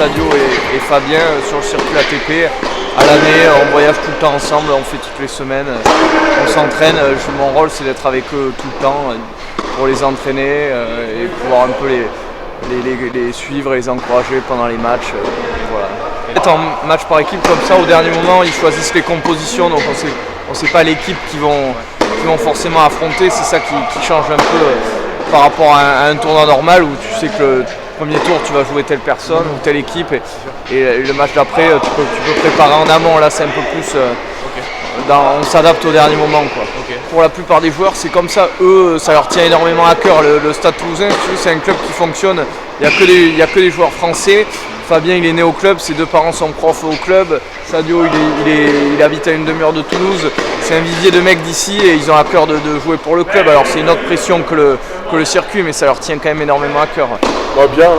Sadio et Fabien sur le circuit ATP. À l'année, on voyage tout le temps ensemble, on fait toutes les semaines, on s'entraîne. Mon rôle, c'est d'être avec eux tout le temps pour les entraîner et pouvoir un peu les suivre et les encourager pendant les matchs. Voilà. En match par équipe comme ça, au dernier moment, ils choisissent les compositions, donc on ne sait pas l'équipe qu'ils vont forcément affronter. C'est ça qui change un peu par rapport à un tournoi normal où tu sais que le premier tour tu vas jouer telle personne ou telle équipe et le match d'après tu peux préparer en amont. Là c'est un peu plus on s'adapte au dernier moment quoi. Pour la plupart des joueurs c'est comme ça, eux ça leur tient énormément à cœur. Le Stade Toulousain c'est un club qui fonctionne, il n'y a que des joueurs français. Fabien il est né au club, ses deux parents sont profs au club. Sadio il habite à une demi-heure de Toulouse. C'est un vivier de mecs d'ici et ils ont à cœur de jouer pour le club. Alors c'est une autre pression que le circuit, mais ça leur tient quand même énormément à cœur. Bah bien, hein.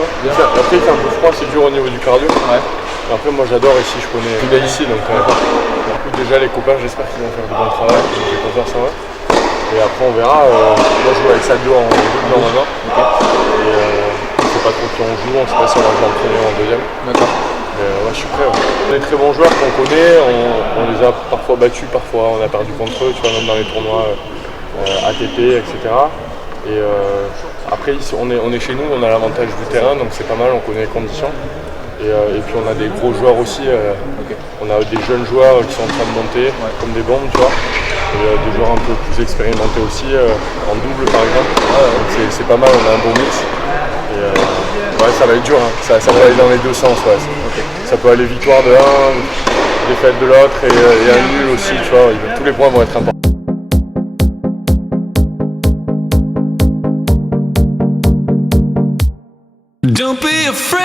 Après il fait un peu froid, c'est dur au niveau du cardio. Ouais. Après moi j'adore ici, je connais tout bien ici, donc déjà les copains j'espère qu'ils vont faire du bon travail, j'ai confiance en eux. Et après on verra, moi je joue avec Sadio en double normalement. Et on sait pas trop qui on joue, on sait pas si on va jouer en premier ou en deuxième. D'accord. Mais ouais, je suis prêt. Ouais. On est des très bons joueurs qu'on connaît, on les a parfois battus, parfois on a perdu contre eux, tu vois, même dans les tournois ATP, etc. Et après ici, on est chez nous, on a l'avantage du terrain, donc c'est pas mal, on connaît les conditions. Et puis on a des gros joueurs aussi, on a des jeunes joueurs qui sont en train de monter, comme des bombes, tu vois. Et des joueurs un peu plus expérimentés aussi, en double par exemple. Donc c'est pas mal, on a un bon mix. Et ouais, ça va être dur, hein. Ça va aller dans les deux sens. Ouais. Ça peut aller victoire de l'un, défaite de l'autre et un nul aussi, tu vois. Tous les points vont être importants. Don't be afraid.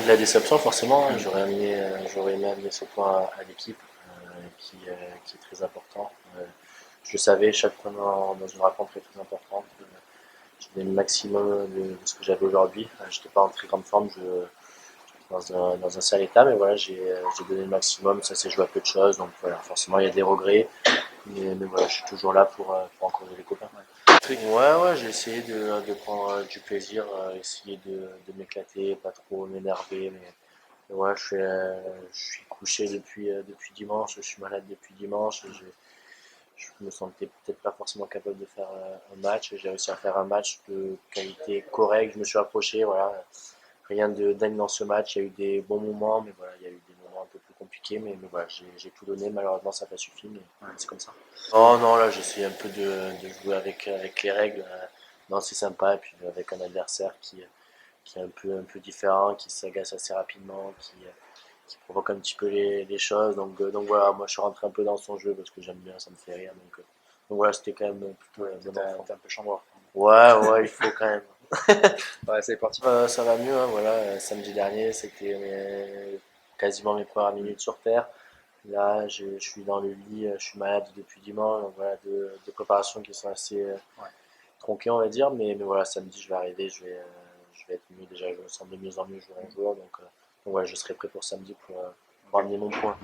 De la déception, forcément, hein. J'aurais aimé amener ce point à l'équipe qui est très important. Je le savais, chaque point dans une rencontre est très importante. J'ai donné le maximum de ce que j'avais aujourd'hui. Je n'étais pas en très grande forme, dans un sale état, mais voilà, j'ai donné le maximum. Ça s'est joué à peu de choses, donc voilà, forcément il y a des regrets, mais voilà, je suis toujours là pour encourager les copains. Ouais, j'ai essayé de prendre du plaisir, essayer de m'éclater, pas trop m'énerver, mais ouais, je suis couché depuis dimanche, je suis malade depuis dimanche, je me sentais peut-être pas forcément capable de faire un match, j'ai réussi à faire un match de qualité correcte, je me suis approché, voilà, rien de dingue dans ce match, il y a eu des bons moments, mais voilà, il y a eu des moments un peu plus compliqués, mais voilà, j'ai tout donné, malheureusement ça n'a pas suffi, mais ouais, c'est comme ça. Oh non, là j'essaie un peu de jouer avec les règles, non c'est sympa, et puis avec un adversaire qui est un peu différent, qui s'agace assez rapidement, qui provoque un petit peu les choses, donc voilà, moi je suis rentré un peu dans son jeu parce que j'aime bien, ça me fait rire, donc voilà, c'était quand même plutôt bon enfant. T'es un peu chambreur. Ouais, il faut quand même. Ouais, c'est parti. Ça va mieux, hein, voilà. Samedi dernier, c'était quasiment mes premières minutes sur terre. Là, je suis dans le lit, je suis malade depuis dimanche, donc voilà, deux préparations qui sont assez tronquées, on va dire. Mais voilà, samedi, je vais arriver, je vais être mieux. Déjà, je me sens de mieux en mieux jour en jour, donc voilà, je serai prêt pour samedi pour amener mon point.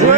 Jouer